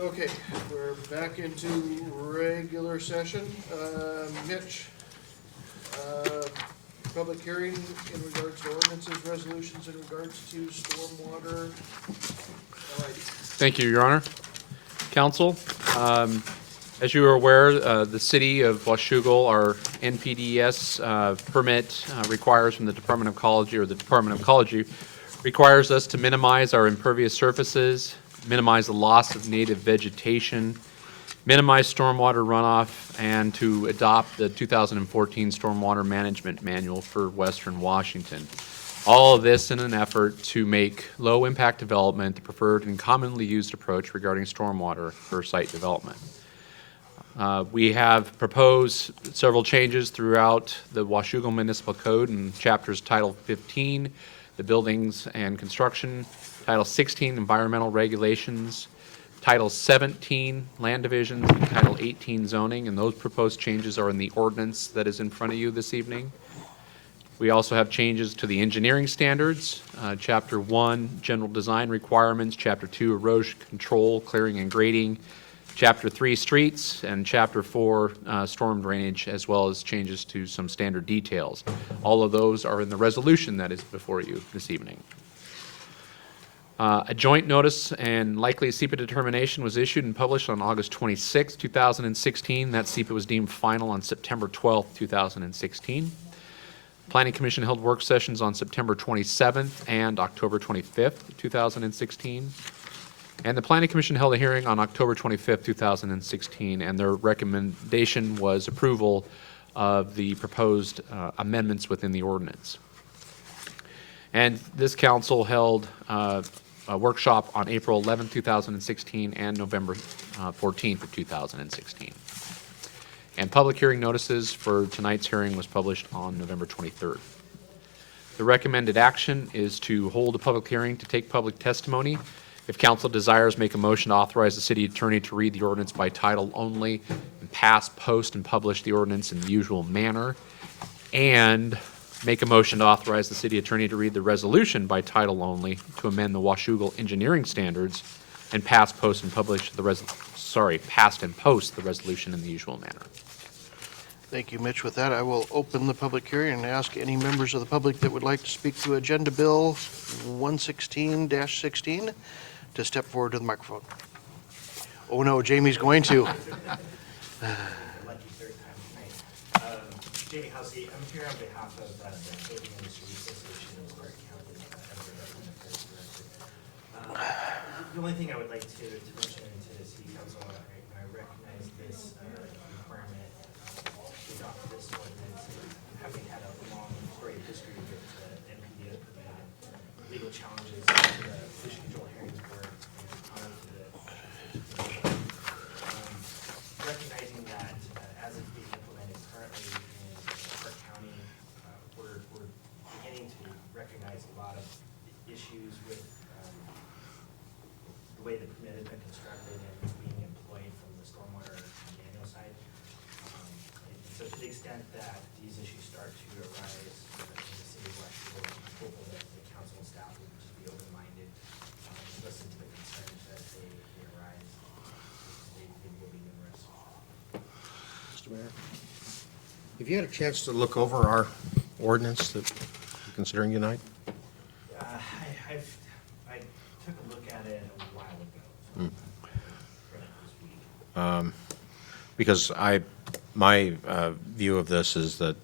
Okay, we're back into regular session. Mitch, public hearing in regards to ordinances, resolutions in regards to stormwater. Thank you, Your Honor. Council, as you are aware, the City of Washougal, our NPDES permit requires from the Department of Ecology, or the Department of Ecology requires us to minimize our impervious surfaces, minimize the loss of native vegetation, minimize stormwater runoff, and to adopt the 2014 Stormwater Management Manual for Western Washington. All of this in an effort to make low-impact development the preferred and commonly used approach regarding stormwater for site development. We have proposed several changes throughout the Washougal Municipal Code in chapters Title 15, the Buildings and Construction, Title 16, Environmental Regulations, Title 17, Land Divisions, and Title 18, Zoning, and those proposed changes are in the ordinance that is in front of you this evening. We also have changes to the engineering standards, Chapter 1, General Design Requirements, Chapter 2, Erosion Control, Clearing and Grading, Chapter 3, Streets, and Chapter 4, Storm Drainage, as well as changes to some standard details. All of those are in the resolution that is before you this evening. A joint notice and likely SEPA determination was issued and published on August 26, 2016. That SEPA was deemed final on September 12, 2016. Planning Commission held work sessions on September 27th and October 25th, 2016. And the Planning Commission held a hearing on October 25th, 2016, and their recommendation was approval of the proposed amendments within the ordinance. And this council held a workshop on April 11, 2016 and November 14th of 2016. And public hearing notices for tonight's hearing was published on November 23rd. The recommended action is to hold a public hearing to take public testimony. If council desires, make a motion to authorize the city attorney to read the ordinance by title only and pass, post, and publish the ordinance in the usual manner. And make a motion to authorize the city attorney to read the resolution by title only to amend the Washougal engineering standards and pass, post, and publish the pass and post the resolution in the usual manner. Thank you, Mitch. With that, I will open the public hearing and ask any members of the public that would like to speak to Agenda Bill 116-16 to step forward to the microphone. Oh no, Jamie's going to. Lucky third time tonight. Jamie Housey, I'm here on behalf of the Clothing Industry Association of Clark County as a Government Affairs Director. The only thing I would like to mention to the City Council, I recognize this requirement to adopt this ordinance, having had a long, storied history with NPDES permit and legal challenges to the Fish Control Hearings Board and recognizing that as it's being implemented currently in Clark County, we're beginning to recognize a lot of issues with the way the permit has been constructed and being employed from the stormwater manual side. And so to the extent that these issues start to arise in the city of Washougal, I'm hopeful that the council and staff will just be open-minded, listen to the concerns as they arise. They will be numerous. Mr. Mayor, have you had a chance to look over our ordinance that we're considering tonight? I took a look at it a while ago. So read it this week. Because my view of this is that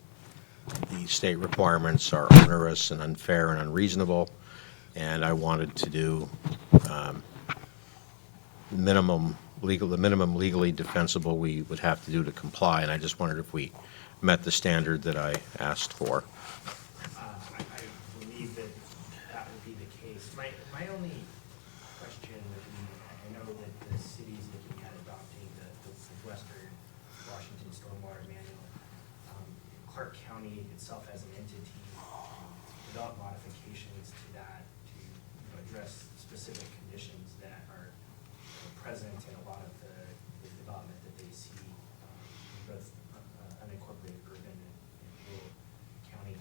the state requirements are onerous and unfair and unreasonable, and I wanted to do the minimum legally defensible we would have to do to comply, and I just wondered if we met the standard that I asked for. I believe that that would be the case. My only question would be, I know that the city's looking at adopting the Western Washington Stormwater Manual. Clark County itself as an entity developed modifications to that to address specific conditions that are present in a lot of the development that they see in both unincorporated urban and rural county.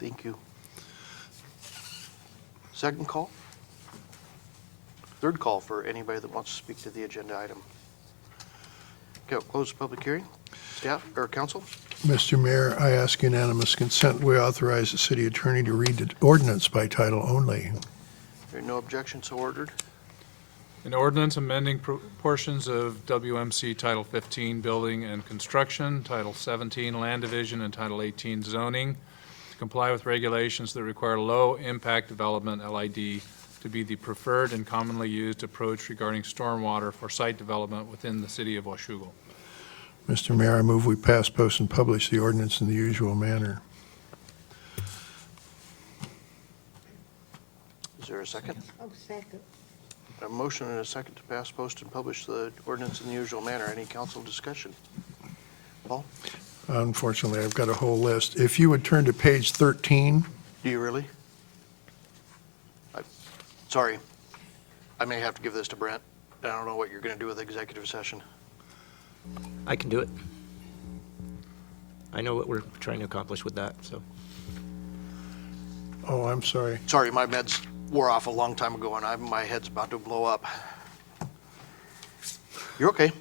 Thank you. Second call? Third call for anybody that wants to speak to the agenda item. Okay, I'll close the public hearing. Staff or council? Mr. Mayor, I ask unanimous consent. We authorize the city attorney to read the ordinance by title only. There are no objections, so ordered. An ordinance amending portions of WMC Title 15 Building and Construction, Title 17 Land Division, and Title 18 Zoning to comply with regulations that require low-impact development, LID, to be the preferred and commonly used approach regarding stormwater for site development within the city of Washougal. Mr. Mayor, I move we pass, post, and publish the ordinance in the usual manner. Is there a second? Oh, second. A motion and a second to pass, post, and publish the ordinance in the usual manner. Any council discussion? Paul? Unfortunately, I've got a whole list. If you would turn to page 13, Do you really? Sorry. I may have to give this to Brent. I don't know what you're going to do with executive session. I can do it. I know what we're trying to accomplish with that, so. oh, I'm sorry. Sorry, my meds wore off a long time ago, and my head's about to blow up. You're okay.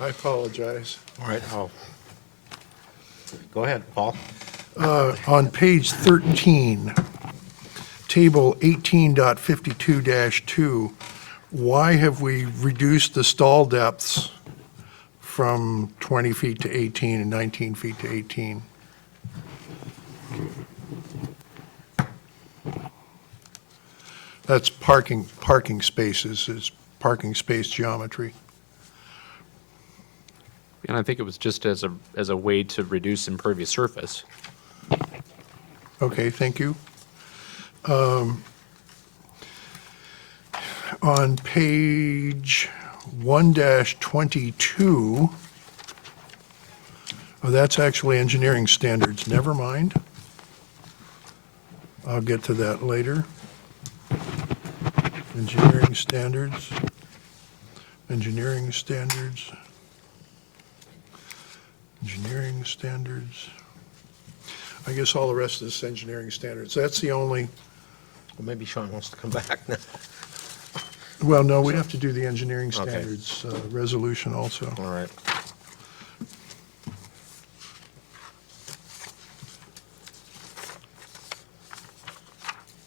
I apologize. All right, go ahead, Paul. On page 13, table 18.52-2, why have we reduced the stall depths from 20 feet to 18 and 19 feet to 18? That's parking spaces, is parking space geometry. And I think it was just as a way to reduce impervious surface. Okay, thank you. On page 1-22, oh, that's actually engineering standards. Never mind. I'll get to that later. Engineering standards. Engineering standards. Engineering standards. I guess all the rest of this engineering standards. That's the only, Well, maybe Sean wants to come back now. well, no, we have to do the engineering Okay. standards resolution also. All right.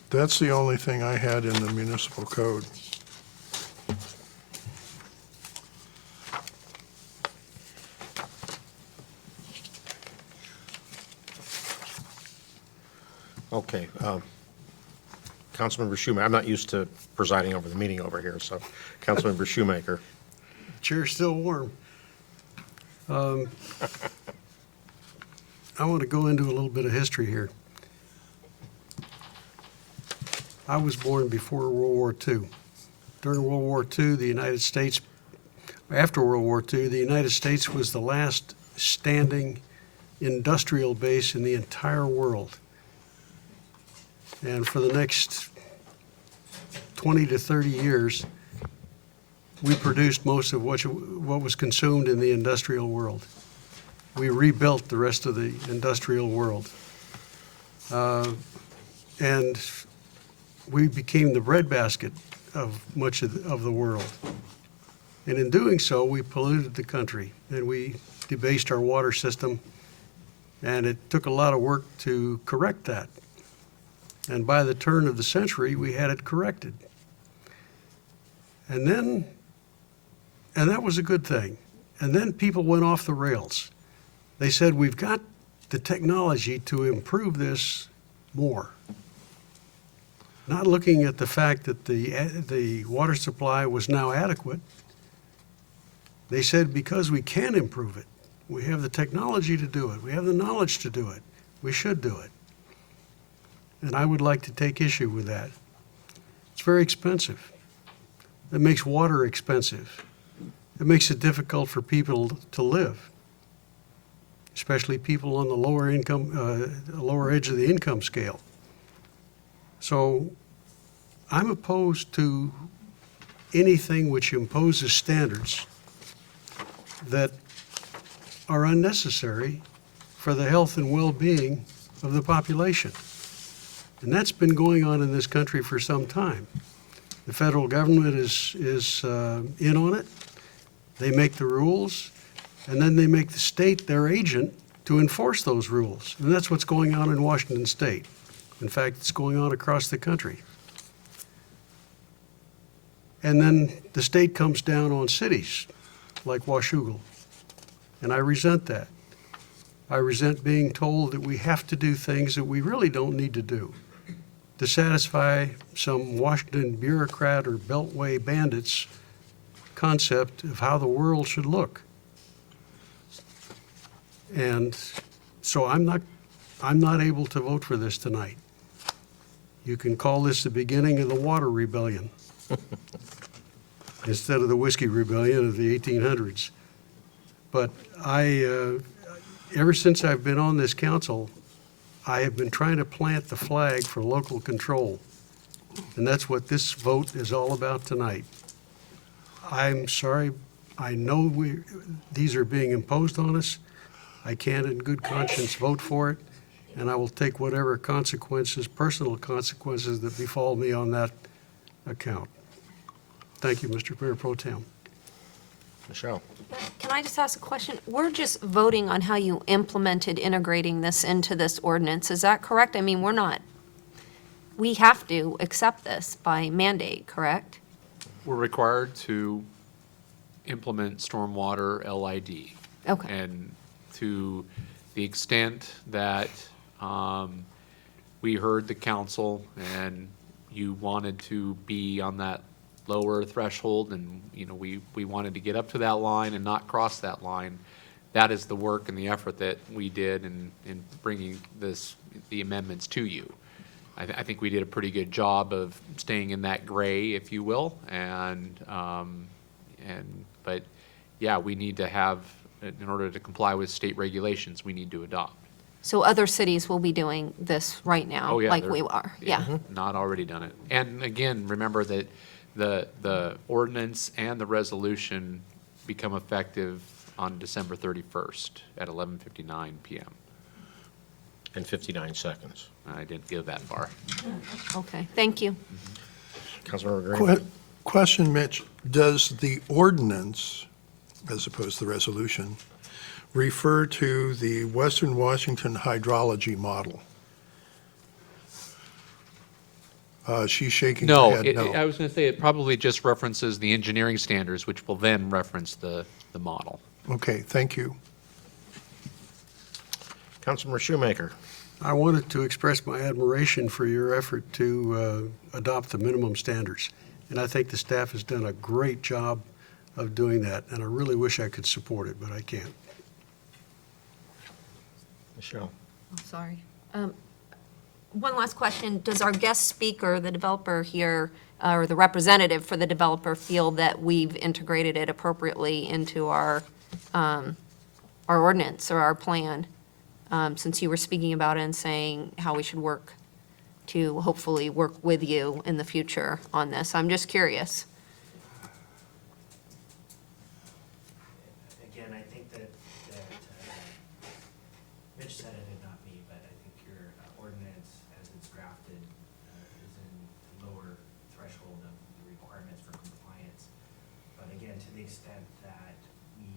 That's the only thing I had in the municipal code. Okay. Councilmember Shoemaker, I'm not used to presiding over the meeting over here, so Councilmember Shoemaker. Chair's still warm. I want to go into a little bit of history here. I was born before World War II. During World War II, after World War II, the United States was the last standing industrial base in the entire world. And for the next 20 to 30 years, we produced most of what was consumed in the industrial world. We rebuilt the rest of the industrial world. And we became the breadbasket of much of the world. And in doing so, we polluted the country, and we debased our water system, and it took a lot of work to correct that. And by the turn of the century, we had it corrected. And that was a good thing. And then people went off the rails. They said, we've got the technology to improve this more. Not looking at the fact that the water supply was now adequate. They said, because we can improve it, we have the technology to do it, we have the knowledge to do it, we should do it. And I would like to take issue with that. It's very expensive. It makes water expensive. It makes it difficult for people to live, especially people on the lower edge of the income scale. So I'm opposed to anything which imposes standards that are unnecessary for the health and well-being of the population. And that's been going on in this country for some time. The federal government is in on it. They make the rules, and then they make the state their agent to enforce those rules. And that's what's going on in Washington State. In fact, it's going on across the country. And then the state comes down on cities like Washougal. And I resent that. I resent being told that we have to do things that we really don't need to do to satisfy some Washington bureaucrat or Beltway bandits concept of how the world should look. And so I'm not able to vote for this tonight. You can call this the beginning of the water rebellion instead of the whiskey rebellion of the 1800s. But ever since I've been on this council, I have been trying to plant the flag for local control. And that's what this vote is all about tonight. I'm sorry, I know these are being imposed on us. I can't in good conscience vote for it, and I will take whatever consequences, personal consequences that befall me on that account. Thank you, Mr. Mayor Pro Tem. Michelle? Can I just ask a question? We're just voting on how you implemented integrating this into this ordinance. Is that correct? I mean, we have to accept this by mandate, correct? We're required to implement stormwater LID. Okay. And to the extent that we heard the council and you wanted to be on that lower threshold and, you know, we wanted to get up to that line and not cross that line, that is the work and the effort that we did in bringing the amendments to you. I think we did a pretty good job of staying in that gray, if you will, but yeah, we need to have, in order to comply with state regulations, we need to adopt. So other cities will be doing this right now, Oh, yeah, like they're- we are, yeah. Not already done it. And again, remember that the ordinance and the resolution become effective on December 31st at 11:59 PM. And 59 seconds. I didn't go that far. Okay, thank you. Councilmember Green? Question, Mitch, does the ordinance, as opposed to the resolution, refer to the Western Washington hydrology model? She's shaking her No, head I was going to say, it probably just references the engineering standards, which will then reference the model. Okay, thank you. Councilmember Shoemaker? I wanted to express my admiration for your effort to adopt the minimum standards. And I think the staff has done a great job of doing that, and I really wish I could support it, but I can't. Michelle? Oh, sorry. One last question. Does our guest speaker, the developer here, or the representative for the developer, feel that we've integrated it appropriately into our ordinance or our plan? Since you were speaking about it and saying how we should work to hopefully work with you in the future on this. I'm just curious. Again, I think that Mitch said it and not me, but I think your ordinance, as it's drafted, is in the lower threshold of the requirements for compliance. But again, to the extent that we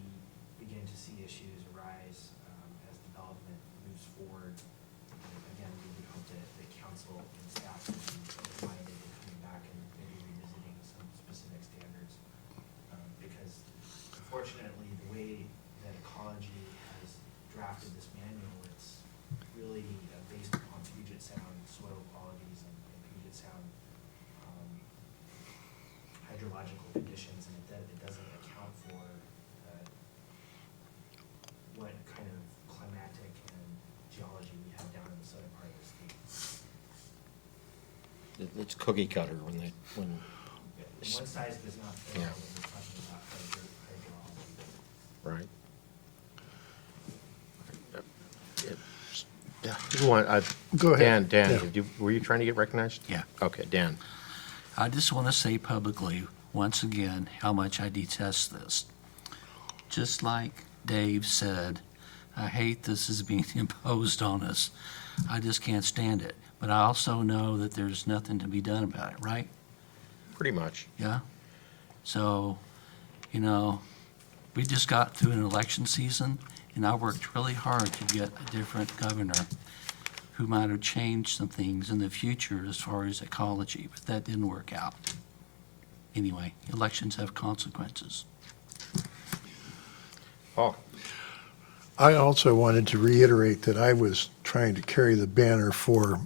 begin to see issues arise as development moves forward, again, we would hope that the council and staff would be minded in coming back and maybe revisiting some specific standards. Because unfortunately, the way that Ecology has drafted this manual, it's really based upon Puget Sound soil qualities and Puget Sound hydrological conditions, and it doesn't account for what kind of climatic and geology we have down in the southern part of the state. It's cookie cutter when One size does not fit all Yeah. when we're talking about hydrology. right? Who want, Go ahead. Dan, Yeah. were you trying to get recognized? Yeah. Okay, Dan. I just want to say publicly, once again, how much I detest this. Just like Dave said, I hate this is being imposed on us. I just can't stand it. But I also know that there's nothing to be done about it, right? Pretty much. Yeah? So, you know, we just got through an election season, and I worked really hard to get a different governor who might have changed some things in the future as far as ecology, but that didn't work out. Anyway, elections have consequences. Paul? I also wanted to reiterate that I was trying to carry the banner for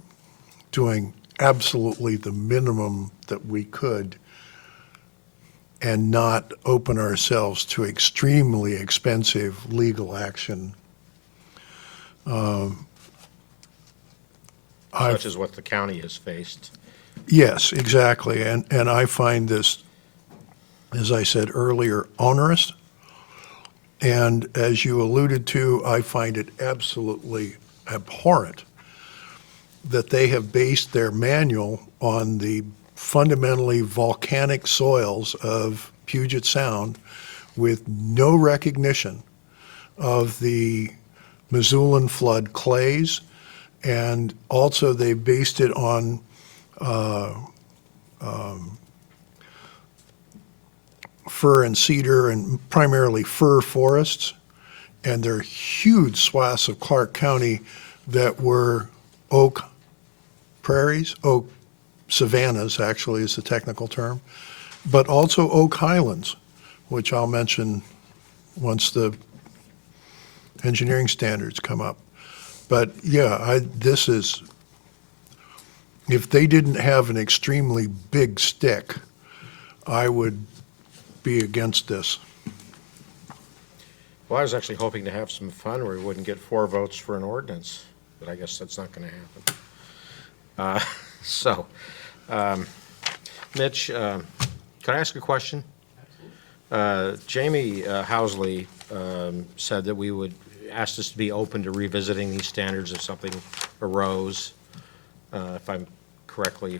doing absolutely the minimum that we could and not open ourselves to extremely expensive legal action. Such as what the county has faced. Yes, exactly. And I find this, as I said earlier, onerous. And as you alluded to, I find it absolutely abhorrent that they have based their manual on the fundamentally volcanic soils of Puget Sound with no recognition of the Missoulian flood clays. And also they based it on fir and cedar and primarily fir forests. And there are huge swaths of Clark County that were oak prairies, oak savannas actually is the technical term, but also oak highlands, which I'll mention once the engineering standards come up. But yeah, this is, if they didn't have an extremely big stick, I would be against this. Well, I was actually hoping to have some fun where we wouldn't get 4 votes for an ordinance, but I guess that's not going to happen. Mitch, could I ask a question? Jamie Housley said that we would, asked us to be open to revisiting these standards if something arose. If I'm correctly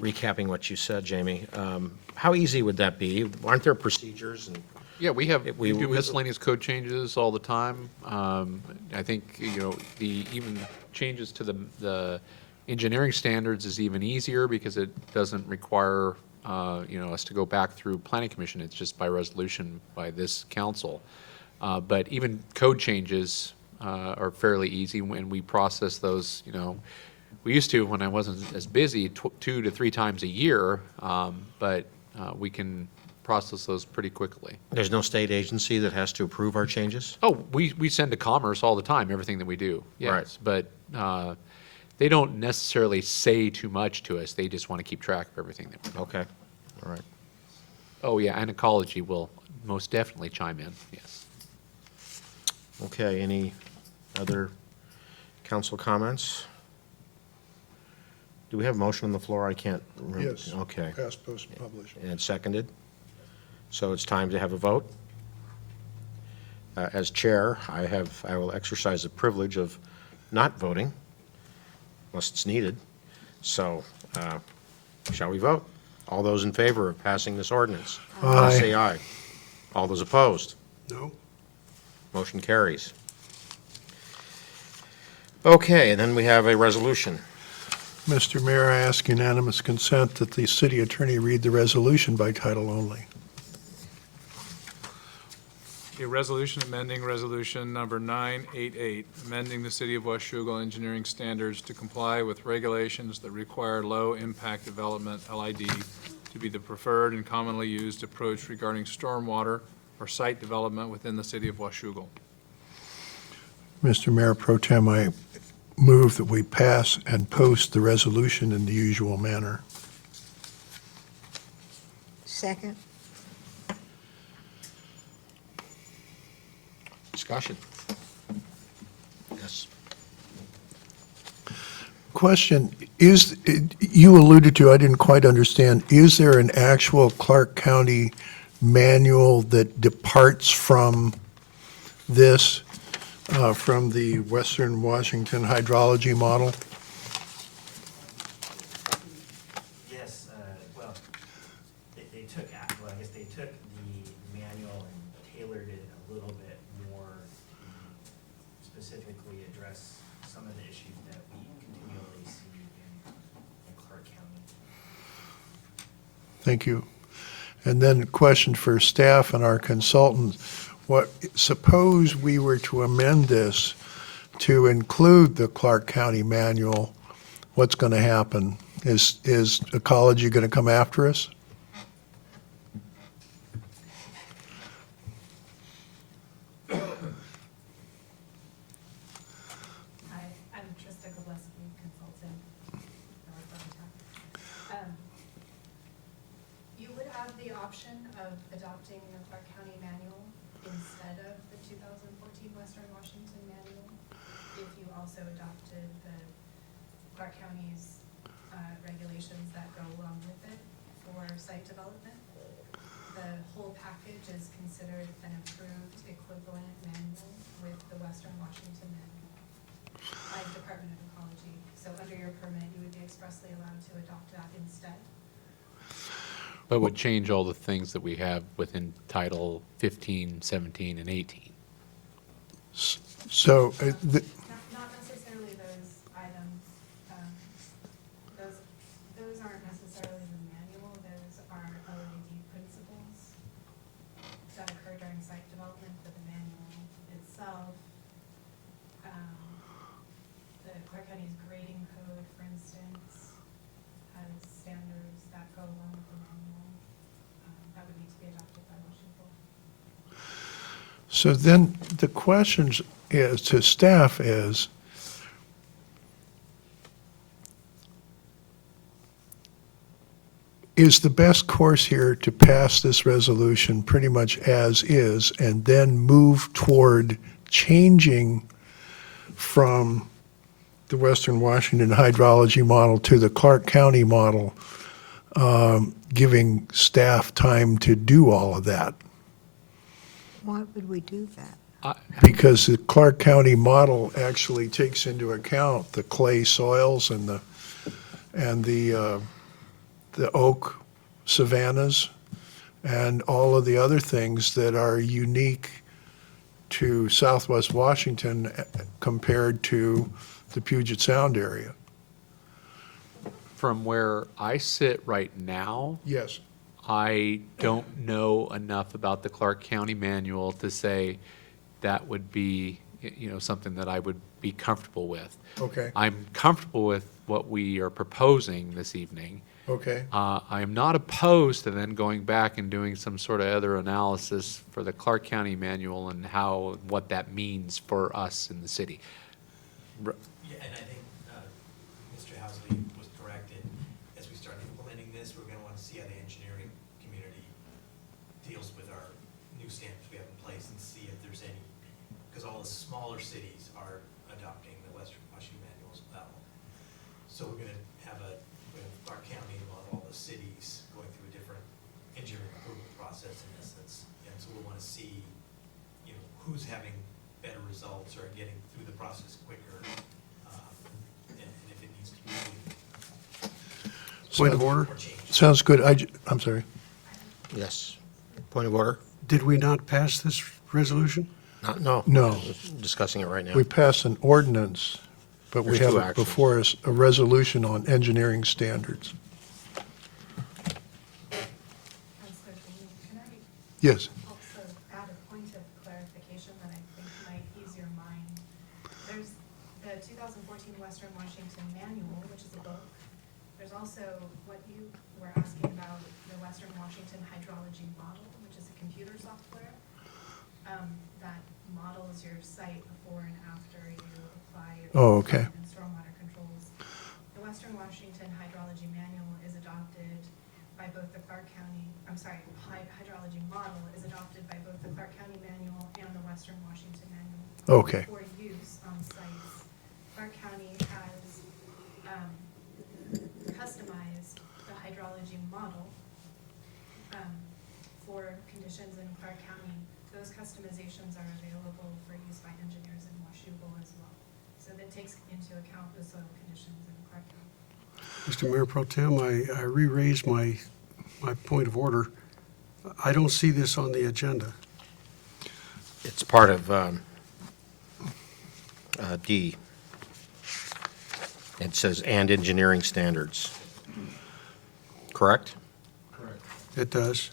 recapping what you said, Jamie, how easy would that be? Aren't there procedures? And Yeah, we We- do we- miscellaneous code changes all the time. I think, even changes to the engineering standards is even easier because it doesn't require, us to go back through planning commission. It's just by resolution by this council. But even code changes are fairly easy when we process those, we used to, when I wasn't as busy, 2 to 3 times a year, but we can process those pretty quickly. there's no state agency that has to approve our changes? Oh, we send to Commerce all the time, everything that we do, Right. yes. But they don't necessarily say too much to us. They just want to keep track of everything that we do. Okay, all right. Oh, yeah, and ecology will most definitely chime in, yes. Okay, any other council comments? Do we have a motion on the floor? I can't remember. Yes. Okay, Pass, post, and publish. and seconded? So it's time to have a vote. As chair, I will exercise the privilege of not voting unless it's needed. So, shall we vote? All those in favor of passing this ordinance? Aye. Say aye. All those opposed? No? Motion carries. Okay, and then we have a resolution. Mr. Mayor, I ask unanimous consent that the city attorney read the resolution by title only. A resolution amending resolution number 988, amending the City of Washougal engineering standards to comply with regulations that require low-impact development, LID, to be the preferred and commonly used approach regarding stormwater or site development within the City of Washougal. Mr. Mayor Pro Tem, I move that we pass and post the resolution in the usual manner. Second. Discussion. Yes. Question, you alluded to, I didn't quite understand, is there an actual Clark County manual that departs from this, from the Western Washington hydrology model? Yes, well, they took, well, I guess they took the manual and tailored it a little bit more, specifically address some of the issues that Thank you. And then a question for staff and our consultant. Suppose we were to amend this to include the Clark County manual, what's going to happen? Is Ecology going to come after us? Hi, I'm Trista Gobleski, consultant. You would have the option of adopting the Clark County manual instead of the 2014 Western Washington manual if you also adopted the Clark County's regulations that go along with it for site development. The whole package is considered an approved equivalent manual with the Western Washington manual by the Department of Ecology. So under your permit, you would be expressly allowed to adopt that instead. But would change all the things that we have within Title 15, 17, and 18. So, Not necessarily those items. Those aren't necessarily the manual. Those are OAD principles that occur during site development, but the manual itself, the Clark County's grading code, for instance, has standards that go along with the manual that would need to be adopted by Washington. so then the questions is, to staff is the best course here to pass this resolution pretty much as is and then move toward changing from the Western Washington hydrology model to the Clark County model, giving staff time to do all of that? Why would we do that? Because the Clark County model actually takes into account the clay soils and the oak savannas and all of the other things that are unique to Southwest Washington compared to the Puget Sound area. From where I sit right now, Yes. I don't know enough about the Clark County manual to say that would be, something that I would be comfortable with. Okay. I'm comfortable with what we are proposing this evening. Okay. I am not opposed to then going back and doing some sort of other analysis for the Clark County manual and what that means for us in the city. Yeah, and I think Mr. Housley was correct in, as we start implementing this, we're gonna wanna see how the engineering community deals with our new standards we have in place and see if there's any, because all the smaller cities are adopting the Western Washington manual as well. So we're gonna have Clark County and all the cities going through a different engineering approval process in essence. And so we'll wanna see, who's having better results or getting through the process quicker, and if it needs to be Point of order? or changed. Sounds good. I'm sorry. Yes. Point of order? Did we not pass this resolution? No. No. We're discussing it right now. We passed an ordinance, but we There's two have actions. before us a resolution on engineering standards. Councilor Green, can I Yes. also add a point of clarification that I think might ease your mind? There's the 2014 Western Washington Manual, which is a book. There's also what you were asking about, the Western Washington Hydrology Model, which is a computer software that models your site before and after you apply your Oh, okay. and stormwater controls. The Western Washington Hydrology Manual is adopted by both the Clark County, hydrology model is adopted by both the Clark County Manual and the Western Washington Manual. Okay. For use on sites. Clark County has customized the hydrology model for conditions in Clark County. Those customizations are available for use by engineers in Washougal as well. So that takes into account the soil conditions in Clark County. Mr. Mayor Pro Tem, I re-raised my point of order. I don't see this on the agenda. It's part of D. It says, "and engineering standards." Correct? Correct. It does.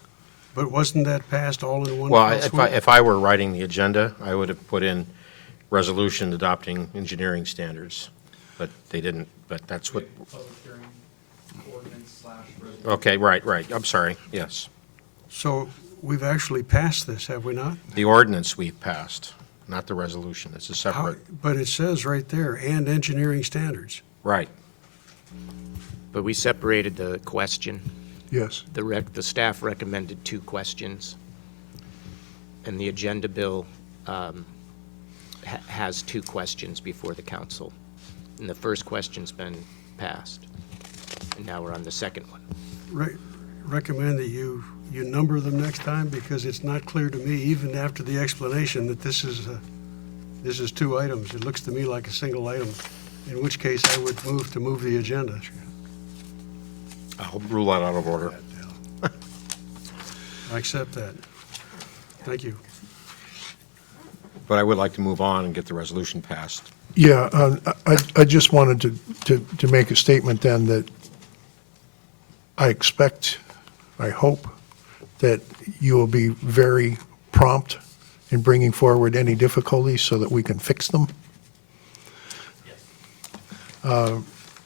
But wasn't that passed all in one Well, fell swoop? if I were writing the agenda, I would have put in resolution adopting engineering standards, but they didn't, but that's what, okay, right, I'm sorry, yes. So we've actually passed this, have we not? The ordinance we've passed, not the resolution, it's a How- separate, But it says right there, and engineering standards. right. But we separated the question. Yes. The staff recommended 2 questions, and the agenda bill has 2 questions before the council. And the first question's been passed, and now we're on the second one. Recommend that you number them next time, because it's not clear to me, even after the explanation, that this is 2 items. It looks to me like a single item, in which case I would move to move the agenda. I'll rule that out of order. I accept that. Thank you. But I would like to move on and get the resolution passed. Yeah, I just wanted to make a statement then that I expect, I hope, that you will be very prompt in bringing forward any difficulties so that we can fix them.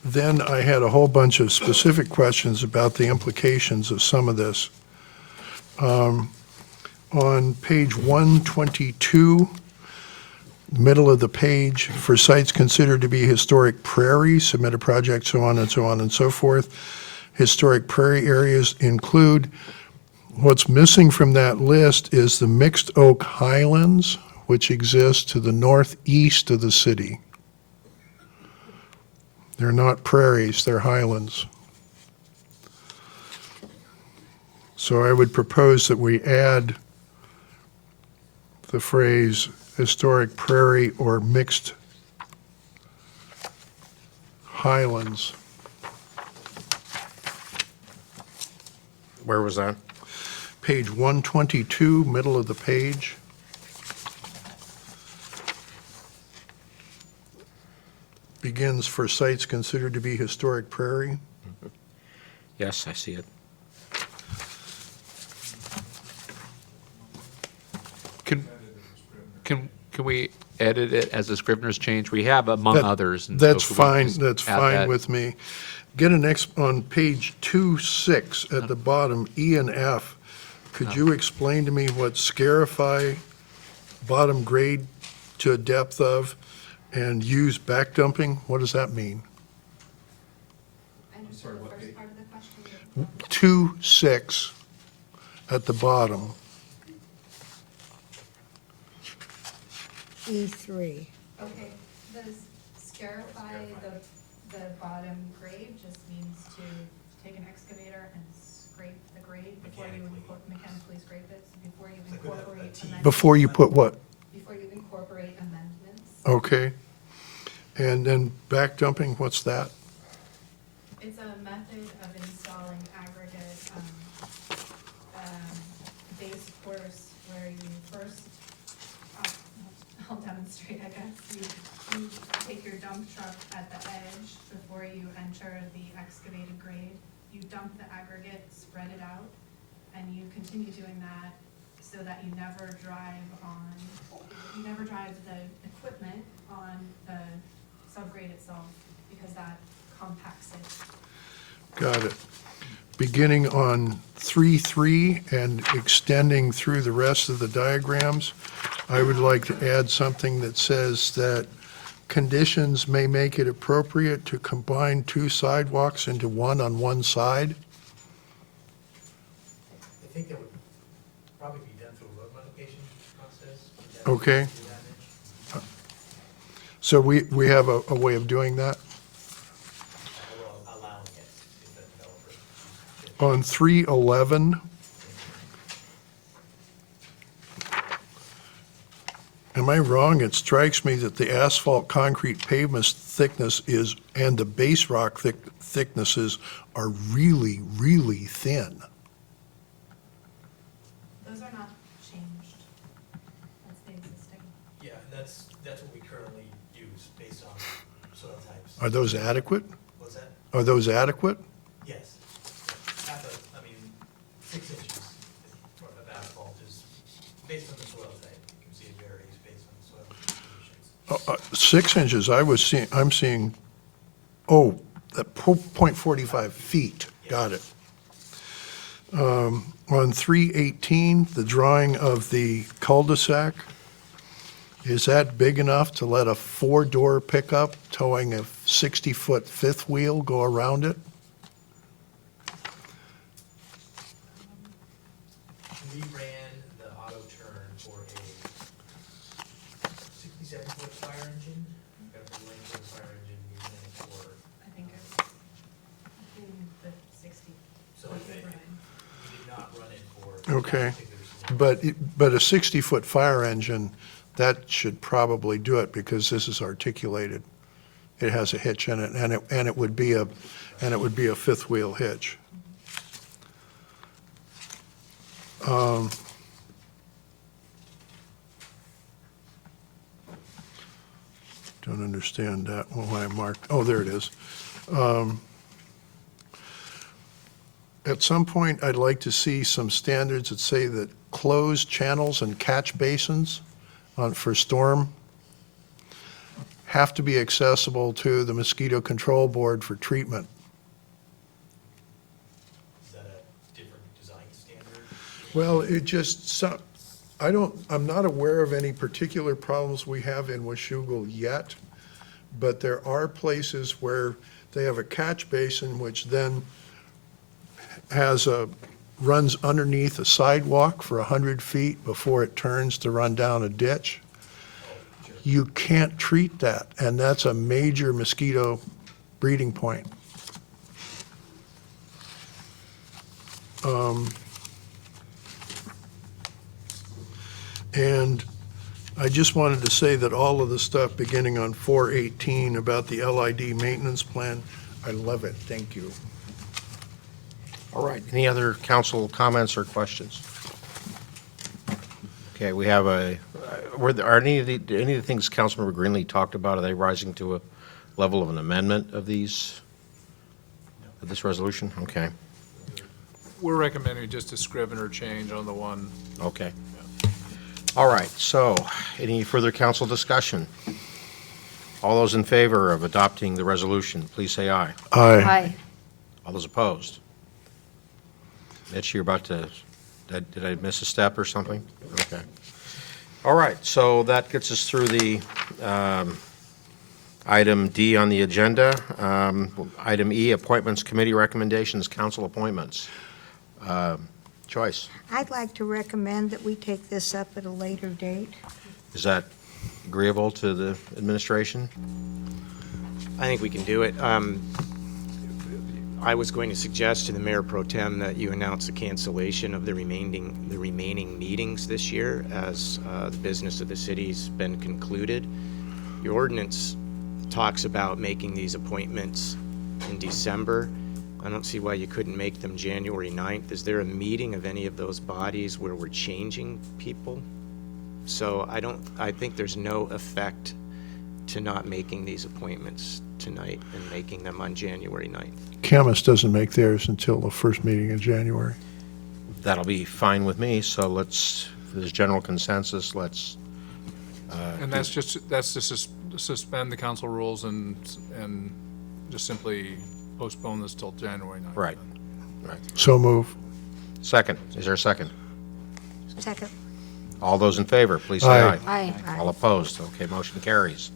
Then I had a whole bunch of specific questions about the implications of some of this. On page 122, middle of the page, for sites considered to be historic prairie, submit a project, so on and so on and so forth. Historic prairie areas include, what's missing from that list is the mixed oak highlands, which exist to the northeast of the city. They're not prairies, they're highlands. So I would propose that we add the phrase historic prairie or mixed highlands. Where was that? Page 122, middle of the page. Begins for sites considered to be historic prairie. Yes, I see it. Can we edit it as a Scrivener's change? We have among That- others. and so That's could we fine, just that's add fine that? with me. Get an on page 2.6 at the bottom, E and F. Could you explain to me what scarify, bottom grade to a depth of, and use back dumping? What does that mean? I understood the first part of the question. 2.6 at the bottom. E3. Okay, does scarify the bottom grade just means to take an excavator and scrape the grade before you mechanically scrape it, before you incorporate amendments? Before you put what? Before you incorporate amendments? Okay. And then back dumping, what's that? It's a method of installing aggregate, base course where you first, I'll demonstrate, I guess. You take your dump truck at the edge before you enter the excavated grade. You dump the aggregate, spread it out, and you continue doing that so that you never drive the equipment on the subgrade itself, because that compacts it. Got it. Beginning on 3.3 and extending through the rest of the diagrams, I would like to add something that says that conditions may make it appropriate to combine 2 sidewalks into one on one side. I think that would probably be done through a road modification process. Would that Okay. do damage? So we have a way of doing that. Or allowing it if the developer. On 311, am I wrong? It strikes me that the asphalt concrete pavement thickness is, and the base rock thicknesses are really, really thin. Those are not changed. That's the existing. Yeah, and that's what we currently use based on soil types. Are those adequate? What's that? Are those adequate? Yes. Half a, I mean, 6 6 inches, I'm seeing, that 0.45 feet, got it. On 318, the drawing of the cul-de-sac, is that big enough to let a 4-door pickup towing a 60-foot fifth wheel go around it? We ran the auto turn for a 67-foot fire engine. Got the length of the fire engine, we ran it for, I think it's, the 60. so we did not run it for. Okay. that particular scenario. But a 60-foot fire engine, that should probably do it because this is articulated. It has a hitch in it, and it would be a fifth wheel hitch. Don't understand that, why I marked, there it is. At some point, I'd like to see some standards that say that closed channels and catch basins for storm have to be accessible to the mosquito control board for treatment. Is that a different design standard? Well, I'm not aware of any particular problems we have in Washougal yet, but there are places where they have a catch basin which then runs underneath a sidewalk for 100 feet before it turns to run down a ditch. You can't treat that, and that's a major mosquito breeding point. And I just wanted to say that all of the stuff beginning on 418 about the LID maintenance plan, I love it. Thank you. All right, any other council comments or questions? Okay, we have are any of the things Councilmember Greenlee talked about, are they rising to a level of an amendment of this resolution? Okay, We're recommending just a scrivener change on the one. okay. All right, so any further council discussion? All those in favor of adopting the resolution, please say aye. Aye. All those opposed? Mitch, you're about to, did I miss a step or something? Okay. All right, so that gets us through the item D on the agenda. Item E, appointments, committee recommendations, council appointments. Joyce, I'd like to recommend that we take this up at a later date. is that agreeable to the administration? I think we can do it. I was going to suggest to the Mayor Pro Tem that you announce a cancellation of the remaining meetings this year as the business of the city's been concluded. Your ordinance talks about making these appointments in December. I don't see why you couldn't make them January 9th. Is there a meeting of any of those bodies where we're changing people? So I think there's no effect to not making these appointments tonight and making them on January 9th. Camus doesn't make theirs until the first meeting in January. That'll be fine with me, so let's, if there's general consensus, let's, And that's to suspend the council rules and just simply postpone this till January 9th. right, right. So move. Second, is there a second? Second. All those in favor, please say Aye. aye. Aye. All opposed? Okay, motion carries.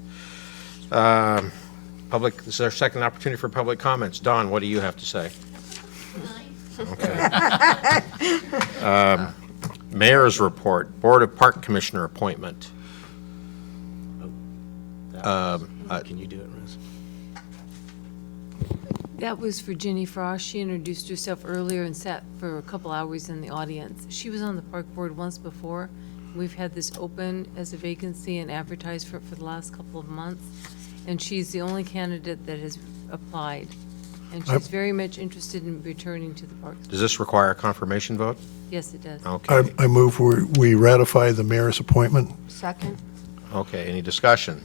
Public, this is our second opportunity for public comments. Don, what do you have to say? Okay. Mayor's report, Board of Park Commissioner appointment. Can you do it, Rose? That was for Ginny Frost. She introduced herself earlier and sat for a couple hours in the audience. She was on the park board once before. We've had this open as a vacancy and advertised for it for the last couple of months. And she's the only candidate that has applied. And she's very much interested in returning to the parks. Does this require a confirmation vote? Yes, it does. Okay, I move we ratify the mayor's appointment. Second. okay, any discussion?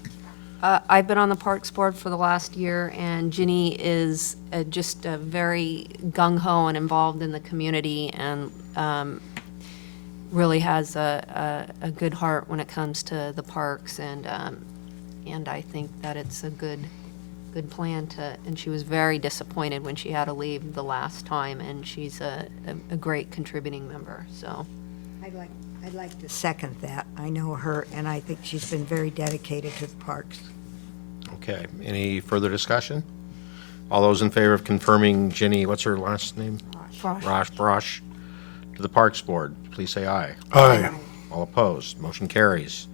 I've been on the Parks Board for the last year, and Ginny is just very gung-ho and involved in the community, and really has a good heart when it comes to the parks, and And I think that it's a good plan to, and she was very disappointed when she had to leave the last time, and she's a great contributing member, so. I'd like to second that. I know her, and I think she's been very dedicated to the parks. Okay, any further discussion? All those in favor of confirming Ginny, what's her last name? Frosch. Frosch, to the Parks Board, please say aye. Aye. All opposed, motion carries.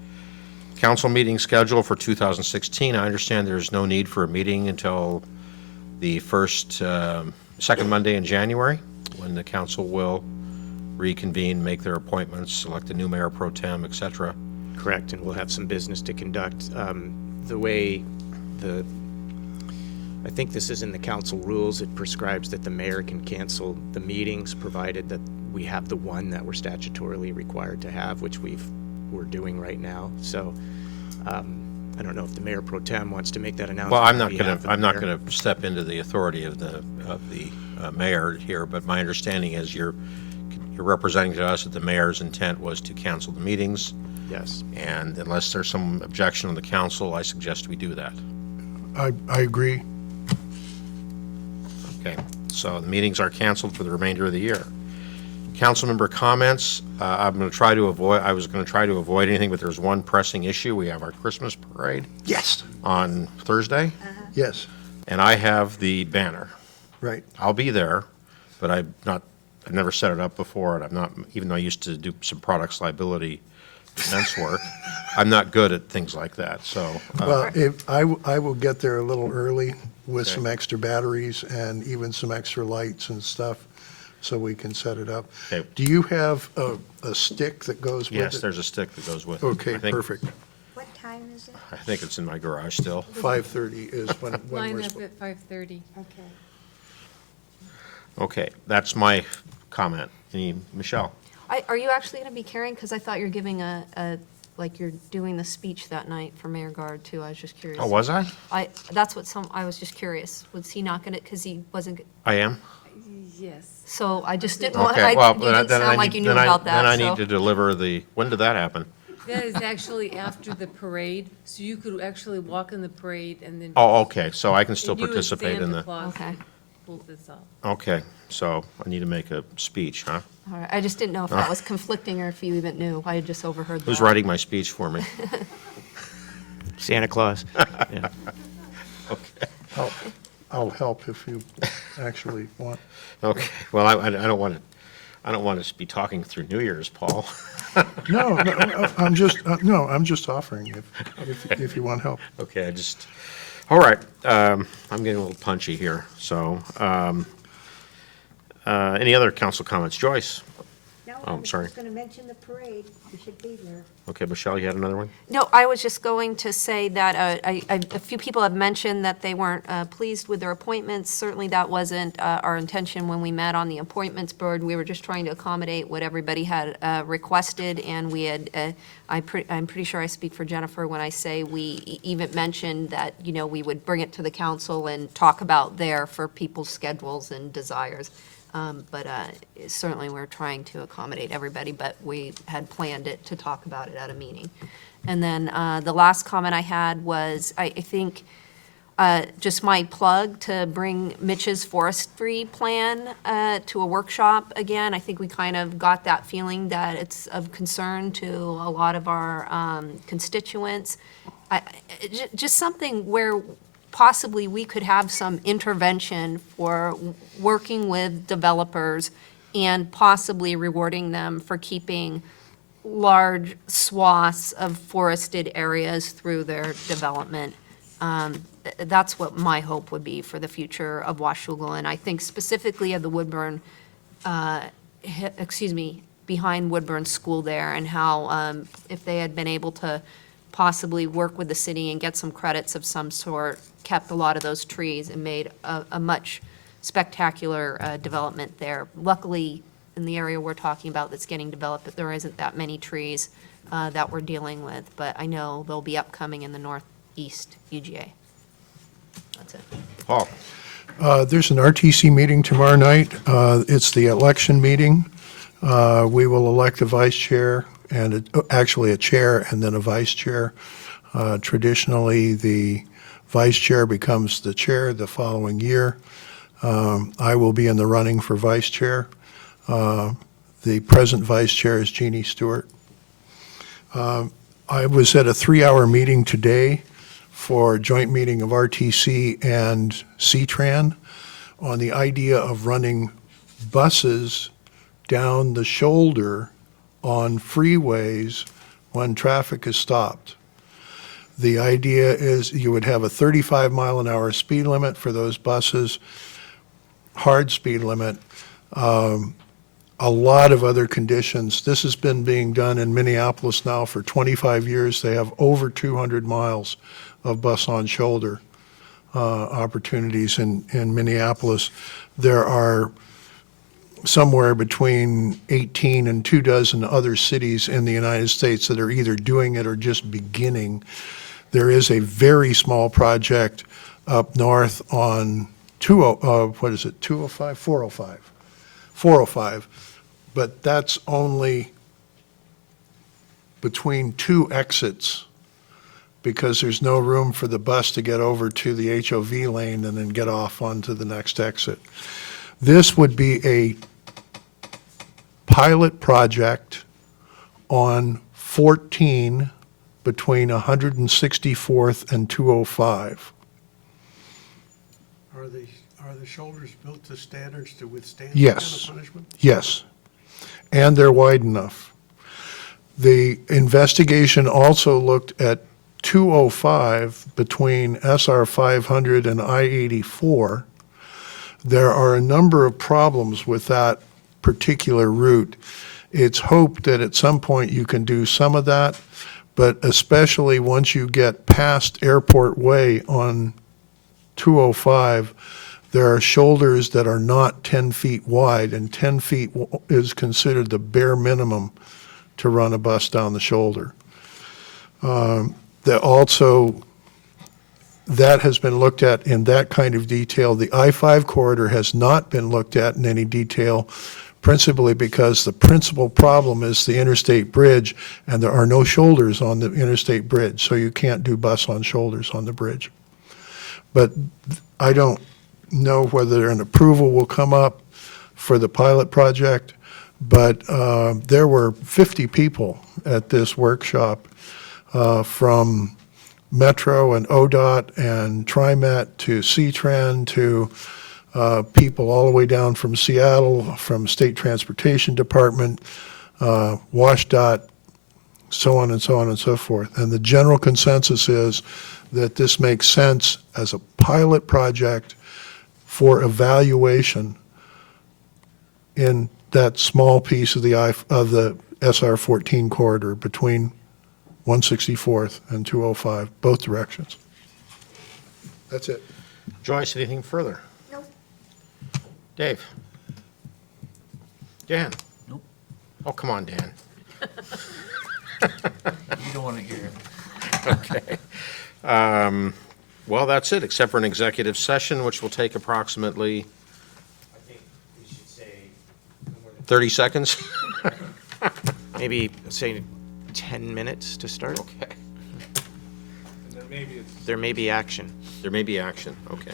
Council meeting schedule for 2016, I understand there's no need for a meeting until the second Monday in January, when the council will reconvene, make their appointments, select a new mayor pro tem, et cetera. Correct, and we'll have some business to conduct. I think this is in the council rules. It prescribes that the mayor can cancel the meetings, provided that we have the one that we're statutorily required to have, which we're doing right now. So I don't know if the mayor pro tem wants to make that announcement. Well, I'm on behalf of the not mayor. going to step into the authority of the mayor here, but my understanding is you're representing to us that the mayor's intent was to cancel the meetings. Yes. And unless there's some objection on the council, I suggest we do that. I agree. Okay, so the meetings are canceled for the remainder of the year. Council member comments, I was going to try to avoid anything, but there's one pressing issue. We have our Christmas parade Yes. on Thursday, Yes, and I have the banner. right. I'll be there, but I've never set it up before, and I'm not, even though I used to do some products liability defense work, I'm not good at things like that, so. Well, I will get there a little early with some extra batteries and even some extra lights and stuff, so we can set it up. Okay. Do you have a stick that goes with it? Yes, there's a stick that goes with it. Okay, I think- perfect. What time is it? I think it's in my garage still. 5:30 is when Line we're, up at 5:30. Okay. Okay, that's my comment. Michelle? Are you actually going to be carrying, because I thought you're giving like you're doing the speech that night for Mayor Guard too, I was just curious. Oh, was I? I was just curious, was he not going to, because he wasn't, I am? Yes. so I just didn't want, Okay, well, you didn't sound like you knew about that, Then I so. need to deliver when did that happen? That is actually after the parade, so you could actually walk in the parade and then. Oh, okay, so I can still and you and participate in Santa the, Claus Okay. pull this off. okay, so I need to make a speech, huh? All right, I just didn't know if that was conflicting or if you even knew. I had just overheard that. Who's writing my speech for me? Santa Claus. Yeah. I'll help if you actually want. Okay, well, I don't want to be talking through New Year's, Paul. No, I'm just offering if you want help. Okay, all right, I'm getting a little punchy here, so, any other council comments? Joyce? No, Oh, I I'm was sorry. just going to mention the parade. You should be there. Okay, Michelle, you had another one? No, I was just going to say that a few people have mentioned that they weren't pleased with their appointments. Certainly, that wasn't our intention when we met on the appointments board. We were just trying to accommodate what everybody had requested, and we had, I'm pretty sure I speak for Jennifer when I say we even mentioned that, we would bring it to the council and talk about there for people's schedules and desires. But certainly, we're trying to accommodate everybody, but we had planned it to talk about it at a meeting. And then the last comment I had was, I think, just my plug to bring Mitch's forestry plan to a workshop again. I think we kind of got that feeling that it's of concern to a lot of our constituents. Just something where possibly we could have some intervention for working with developers and possibly rewarding them for keeping large swaths of forested areas through their development. That's what my hope would be for the future of Washougal, and I think specifically of the Woodburn, behind Woodburn School there, and how if they had been able to possibly work with the city and get some credits of some sort, kept a lot of those trees and made a much spectacular development there. Luckily, in the area we're talking about that's getting developed, there isn't that many trees that we're dealing with, but I know they'll be upcoming in the northeast UGA. That's it. Paul? There's an RTC meeting tomorrow night. It's the election meeting. We will elect a vice chair and actually a chair and then a vice chair. Traditionally, the vice chair becomes the chair the following year. I will be in the running for vice chair. The present vice chair is Jeannie Stewart. I was at a 3-hour meeting today for a joint meeting of RTC and C-Tran on the idea of running buses down the shoulder on freeways when traffic is stopped. The idea is you would have a 35-mile-an-hour speed limit for those buses, hard speed limit, a lot of other conditions. This has been being done in Minneapolis now for 25 years. They have over 200 miles of bus on shoulder opportunities in Minneapolis. There are somewhere between 18 and 24 other cities in the United States that are either doing it or just beginning. There is a very small project up north on 405, but that's only between two exits because there's no room for the bus to get over to the HOV lane and then get off onto the next exit. This would be a pilot project on 14 between 164th and 205. Are the shoulders built to standards to withstand that kind Yes. of punishment? Yes, and they're wide enough. The investigation also looked at 205 between SR 500 and I-84. There are a number of problems with that particular route. It's hoped that at some point you can do some of that, but especially once you get past Airport Way on 205, there are shoulders that are not 10 feet wide, and 10 feet is considered the bare minimum to run a bus down the shoulder. That has been looked at in that kind of detail. The I-5 corridor has not been looked at in any detail, principally because the principal problem is the interstate bridge, and there are no shoulders on the interstate bridge, so you can't do bus on shoulders on the bridge. But I don't know whether an approval will come up for the pilot project, but there were 50 people at this workshop from Metro and ODOT and TriMet to C-Tran to people all the way down from Seattle, from State Transportation Department, WashDOT, so on and so on and so forth. And the general consensus is that this makes sense as a pilot project for evaluation in that small piece of the SR 14 corridor between 164th and 205, both directions. That's it. Joyce, anything further? Nope. Dave? Dan? Nope. Oh, come on, Dan. You don't want to hear it. Okay. Well, that's it, except for an executive session, which will take approximately I think we should say no more than 30 seconds. Maybe, say, 10 minutes to start? Okay. And then maybe it's There may be action. There may be action, okay.